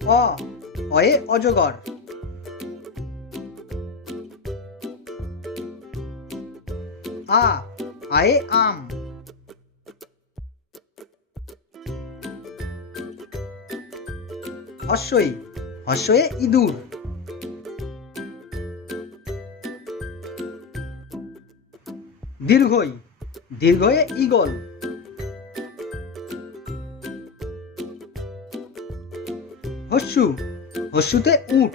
অ অয়ে অজগর। আ আয়ে আম। হস্যই হস্যয়ে ইঁদুর। দীর্ঘই দীর্ঘয়ে ঈগল। হস্যু হস্যুতে উট।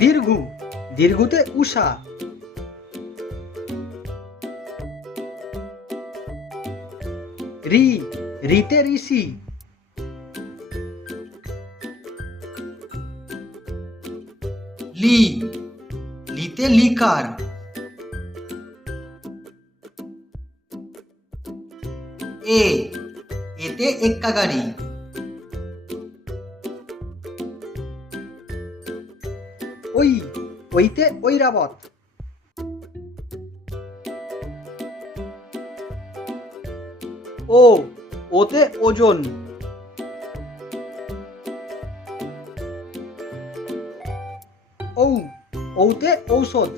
দীর্ঘু দীর্ঘুতে উষা। রি রিতে ঋষি। লি লিতে লিকার। এ এতে এক্কা গাড়ি। ওই ওইতে ঐরাবত। ও ওতে ওজন। ঔ ঔতে ঔষধ।